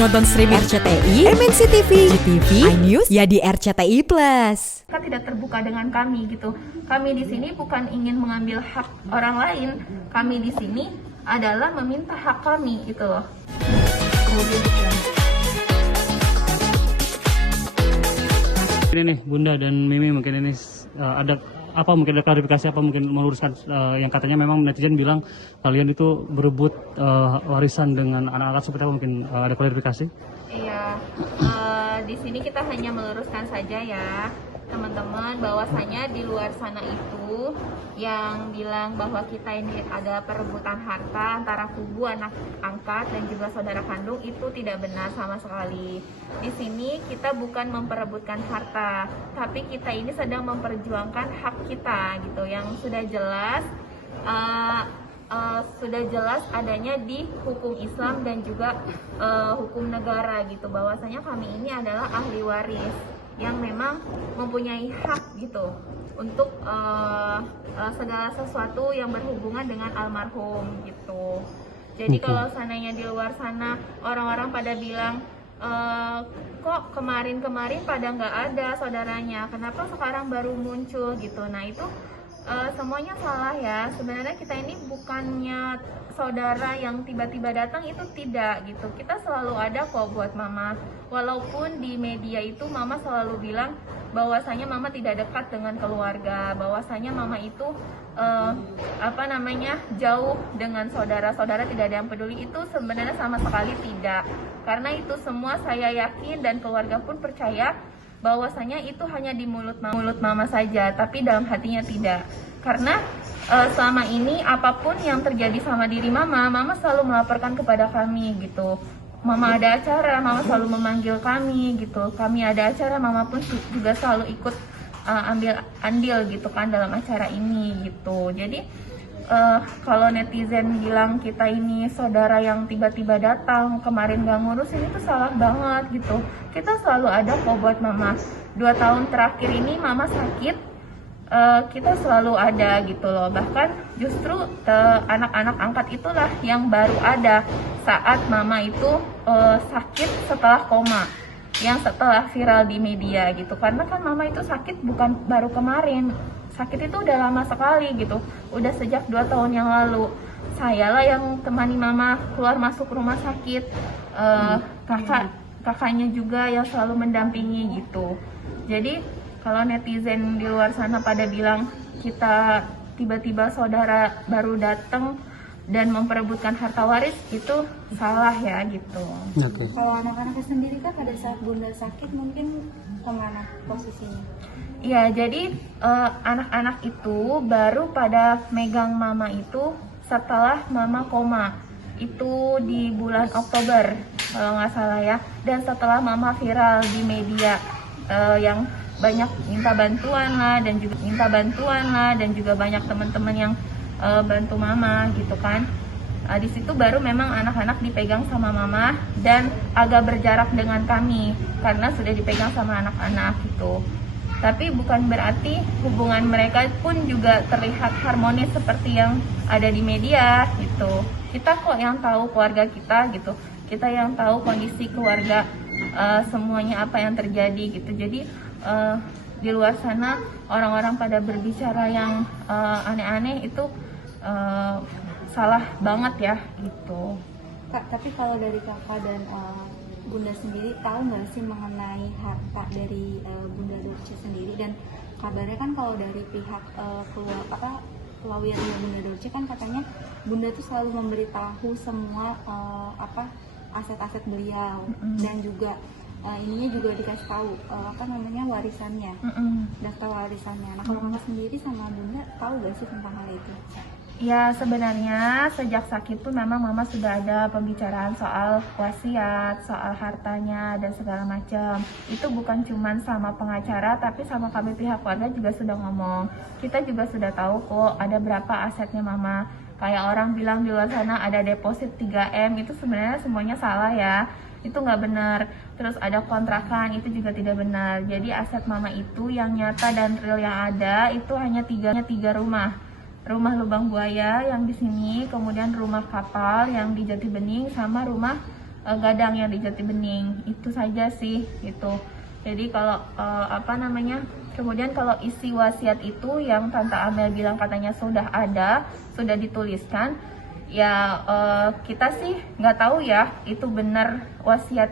Nonton streaming RCTI, MNC TV, GTV, iNews, ya di RCTI Plus. Kita tidak terbuka dengan kami gitu. Kami di sini bukan ingin mengambil hak orang lain. Kami di sini adalah meminta hak kami gitu loh. Ini nih Bunda dan Mimi, mungkin ini ada apa, mungkin ada klarifikasi apa, mungkin meluruskan yang katanya memang netizen bilang kalian itu berebut warisan dengan anak-anak, seperti apa, mungkin ada klarifikasi? Iya, di sini kita hanya meluruskan saja ya teman-teman, bahwasanya di luar sana itu yang bilang bahwa kita ini ada perebutan harta antara kubu anak angkat dan juga saudara kandung, itu tidak benar sama sekali. Di sini kita bukan memperebutkan harta, tapi kita ini sedang memperjuangkan hak kita gitu, yang sudah jelas adanya di hukum Islam dan juga hukum negara gitu, bahwasanya kami ini adalah ahli waris yang memang mempunyai hak gitu untuk segala sesuatu yang berhubungan dengan almarhum gitu. Jadi kalau seandainya di luar sana orang-orang pada bilang kok kemarin-kemarin pada nggak ada saudaranya, kenapa sekarang baru muncul gitu, nah itu semuanya salah ya. Sebenarnya kita ini bukannya saudara yang tiba-tiba datang, itu tidak gitu. Kita selalu ada kok buat mama. Walaupun di media itu mama selalu bilang bahwasanya mama tidak dekat dengan keluarga, bahwasanya mama itu jauh dengan saudara-saudara, tidak ada yang peduli. Itu sebenarnya sama sekali tidak. Karena itu semua saya yakin dan keluarga pun percaya bahwasanya itu hanya di mulut mama saja, tapi dalam hatinya tidak. Karena selama ini apapun yang terjadi sama diri mama selalu melaporkan kepada kami gitu. Mama ada acara, mama selalu memanggil kami gitu. Kami ada acara, mama pun juga selalu ikut ambil andil gitu kan dalam acara ini gitu. Jadi kalau netizen bilang kita ini saudara yang tiba-tiba datang, kemarin gak ngurusin, itu salah banget gitu. Kita selalu ada kok buat mama. 2 tahun terakhir ini mama sakit, kita selalu ada gitu loh. Bahkan justru anak-anak angkat itulah yang baru ada saat mama itu sakit setelah koma, yang setelah viral di media gitu. Karena kan mama itu sakit bukan baru kemarin, sakit itu udah lama sekali gitu, udah sejak 2 tahun yang lalu. Sayalah yang temani mama keluar masuk rumah sakit, kakaknya juga yang selalu mendampingi gitu. Jadi kalau netizen di luar sana pada bilang kita tiba-tiba saudara baru datang dan memperebutkan harta waris, itu salah ya gitu. Kalau anak-anaknya sendiri kan pada saat Bunda sakit mungkin kemana posisinya? Ya, jadi anak-anak itu baru pada megang mama itu setelah mama koma. Itu di bulan Oktober kalau nggak salah ya. Dan setelah mama viral di media yang banyak minta bantuan lah dan juga banyak teman-teman yang bantu mama gitu kan. Di situ baru memang anak-anak dipegang sama mama dan agak berjarak dengan kami karena sudah dipegang sama anak-anak gitu. Tapi bukan berarti hubungan mereka pun juga terlihat harmonis seperti yang ada di media gitu. Kita kok yang tahu keluarga kita gitu. Kita yang tahu kondisi keluarga semuanya apa yang terjadi gitu. Jadi di luar sana orang-orang pada berbicara yang aneh-aneh, itu salah banget ya gitu. Kak, tapi kalau dari kakak dan Bunda sendiri tahu nggak sih mengenai harta dari Bunda Dorce sendiri? Dan kabarnya kan kalau dari pihak lawyernya Bunda Dorce kan katanya Bunda tuh selalu memberitahu semua aset-aset beliau dan juga ininya juga dikasih tahu warisannya, daftar warisannya. Nah, kalau kakak sendiri sama Bunda tahu gak sih tentang hal itu? Ya, sebenarnya sejak sakit pun memang mama sudah ada pembicaraan soal wasiat, soal hartanya dan segala macam. Itu bukan cuma sama pengacara, tapi sama kami pihak keluarga juga sudah ngomong. Kita juga sudah tahu kok ada berapa asetnya mama. Kayak orang bilang di luar sana ada deposit 3M, itu sebenarnya semuanya salah ya. Itu nggak benar. Terus ada kontrakan, itu juga tidak benar. Jadi aset mama itu yang nyata dan real yang ada itu hanya tiga rumah. Rumah Lubang Buaya yang di sini, kemudian rumah kapal yang di Jati Bening, sama rumah Gadang yang di Jati Bening. Itu saja sih gitu. Jadi kalau kemudian kalau isi wasiat itu yang Tante Amel bilang katanya sudah ada, sudah dituliskan, ya kita sih nggak tahu ya itu benar wasiat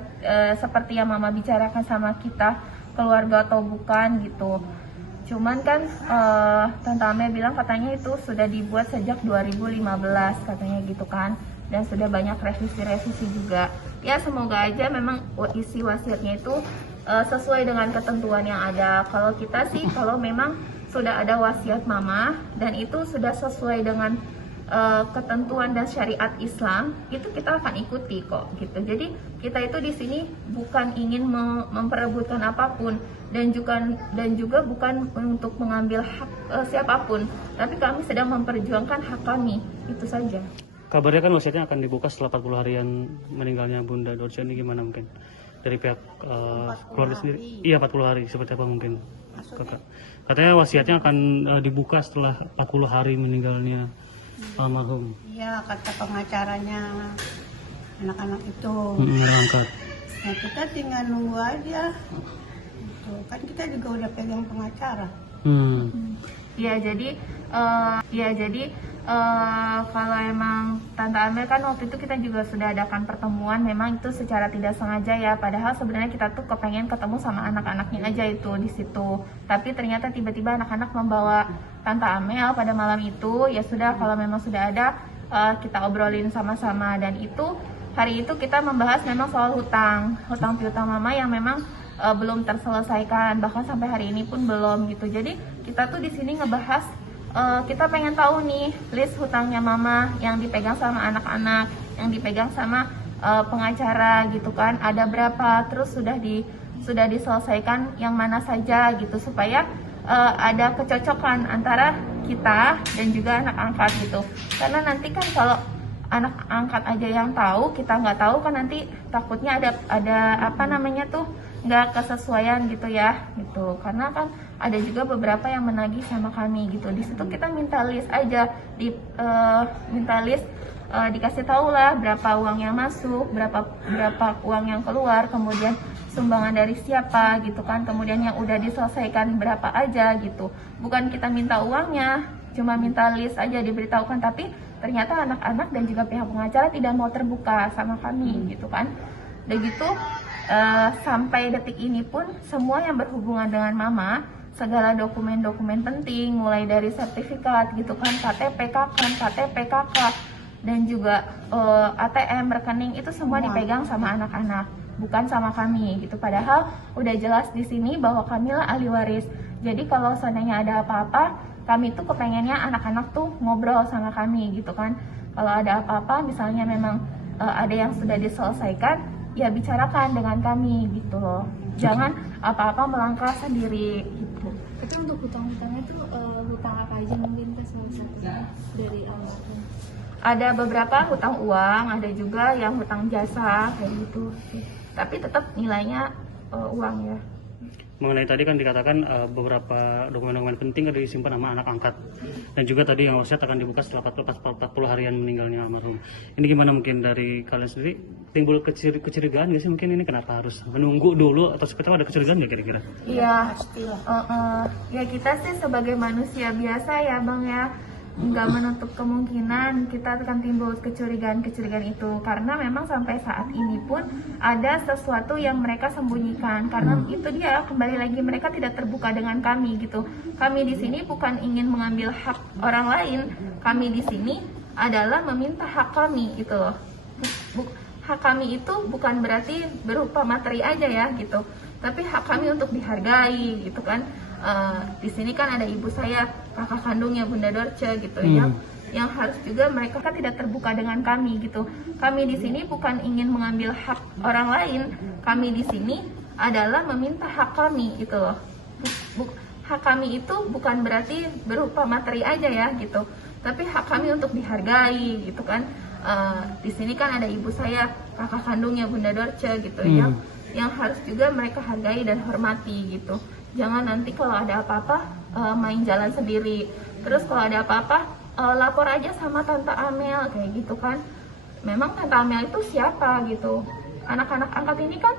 seperti yang Mama bicarakan sama kita keluarga atau bukan gitu. Cuman kan Tante Amel bilang katanya itu sudah dibuat sejak 2015 katanya gitu kan, dan sudah banyak revisi-revisi juga. Ya semoga aja memang isi wasiatnya itu sesuai dengan ketentuan yang ada. Kalau kita sih, kalau memang sudah ada wasiat Mama dan itu sudah sesuai dengan ketentuan dan syariat Islam, itu kita akan ikuti kok gitu. Jadi kita itu di sini bukan ingin memperebutkan apapun dan juga bukan untuk mengambil hak siapapun, tapi kami sedang memperjuangkan hak kami, itu saja. Kabarnya kan wasiatnya akan dibuka setelah 40 harian meninggalnya Bunda Dorce, ini gimana mungkin dari pihak keluarga sendiri? Iya 40 hari, seperti apa mungkin Kakak? Katanya wasiatnya akan dibuka setelah 40 hari meninggalnya almarhum. Iya, kata pengacaranya anak-anak itu. Angkat. Nah, kita tinggal nunggu aja. Gitu. Kan kita juga udah pegang pengacara. Jadi kalau emang Tante Amel kan waktu itu kita juga sudah adakan pertemuan, memang itu secara tidak sengaja ya, padahal sebenarnya kita tuh kepengen ketemu sama anak-anaknya aja itu di situ. Tapi ternyata tiba-tiba anak-anak membawa Tante Amel pada malam itu, ya sudah kalau memang sudah ada kita obrolin sama-sama, dan itu hari itu kita membahas memang soal hutang piutang Mama yang memang belum terselesaikan, bahkan sampai hari ini pun belum gitu. Jadi kita tuh di sini ngebahas kita pengen tahu nih list hutangnya Mama yang dipegang sama anak-anak, yang dipegang sama pengacara gitu kan, ada berapa, terus sudah diselesaikan yang mana saja gitu, supaya ada kecocokan antara kita dan juga anak angkat gitu. Karena nanti kan kalau anak angkat aja yang tahu, kita nggak tahu kan, nanti takutnya ada nggak kesesuaian gitu ya gitu. Karena kan ada juga beberapa yang menagih sama kami gitu. Di situ kita minta list aja, dikasih tahu lah berapa uang yang masuk, berapa uang yang keluar, kemudian sumbangan dari siapa gitu kan, kemudian yang udah diselesaikan berapa aja gitu. Bukan kita minta uangnya, cuma minta list aja diberitahukan, tapi ternyata anak-anak dan juga pihak pengacara tidak mau terbuka sama kami gitu kan. Udah gitu sampai detik ini pun semua yang berhubungan dengan Mama, segala dokumen-dokumen penting mulai dari sertifikat gitu kan, KTP KK dan juga ATM, rekening, itu semua dipegang sama anak-anak, bukan sama kami gitu. Padahal udah jelas di sini bahwa kamilah ahli waris. Jadi kalau seandainya ada apa-apa, kami tuh kepengennya anak-anak tuh ngobrol sama kami gitu kan. Kalau ada apa-apa, misalnya memang ada yang sudah diselesaikan, ya bicarakan dengan kami gitu loh. Jangan apa-apa melangkah sendiri gitu. Tapi untuk hutang-hutangnya itu hutang apa aja mungkin ke salah satunya dari almarhum? Ada beberapa hutang uang, ada juga yang hutang jasa kayak gitu. Tapi tetap nilainya uang ya. Mengenai tadi kan dikatakan beberapa dokumen-dokumen penting ada disimpan sama anak angkat, dan juga tadi yang wasiat akan dibuka setelah 40 harian meninggalnya almarhum. Ini gimana mungkin dari kalian sendiri, timbul kecurigaan nggak sih mungkin ini kenapa harus menunggu dulu, atau seperti ada kecurigaan nggak kira-kira? Iya, ya kita sih sebagai manusia biasa ya Bang ya, nggak menutup kemungkinan kita akan timbul kecurigaan itu, karena memang sampai saat ini pun ada sesuatu yang mereka sembunyikan. Karena itu dia, kembali lagi, mereka tidak terbuka dengan kami gitu. Kami di sini bukan ingin mengambil hak orang lain, kami di sini adalah meminta hak kami gitu loh. Hak kami itu bukan berarti berupa materi aja ya gitu, tapi hak kami untuk dihargai gitu kan. Di sini kan ada ibu saya, kakak kandungnya Bunda Dorce gitu, yang harus juga mereka kan tidak terbuka dengan kami gitu. Kami di sini bukan ingin mengambil hak orang lain, kami di sini adalah meminta hak kami gitu loh. Hak kami itu bukan berarti berupa materi aja ya gitu, tapi hak kami untuk dihargai gitu kan. Di sini kan ada ibu saya, kakak kandungnya Bunda Dorce gitu, yang harus juga mereka hargai dan hormati gitu. Jangan nanti kalau ada apa-apa main jalan sendiri. Terus kalau ada apa-apa lapor aja sama Tante Amel kayak gitu kan. memang Tante Amel itu siapa gitu. Anak-anak angkat ini kan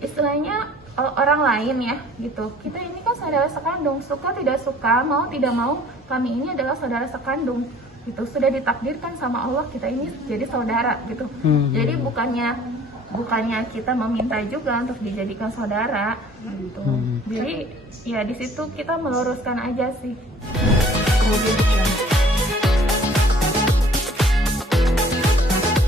istilahnya orang lain ya gitu. Kita ini kan saudara sekandung, suka tidak suka, mau tidak mau, kami ini adalah saudara sekandung gitu. Sudah ditakdirkan sama Allah kita ini jadi saudara gitu. Jadi bukannya kita meminta juga untuk dijadikan saudara gitu. Jadi ya di situ kita meluruskan aja sih.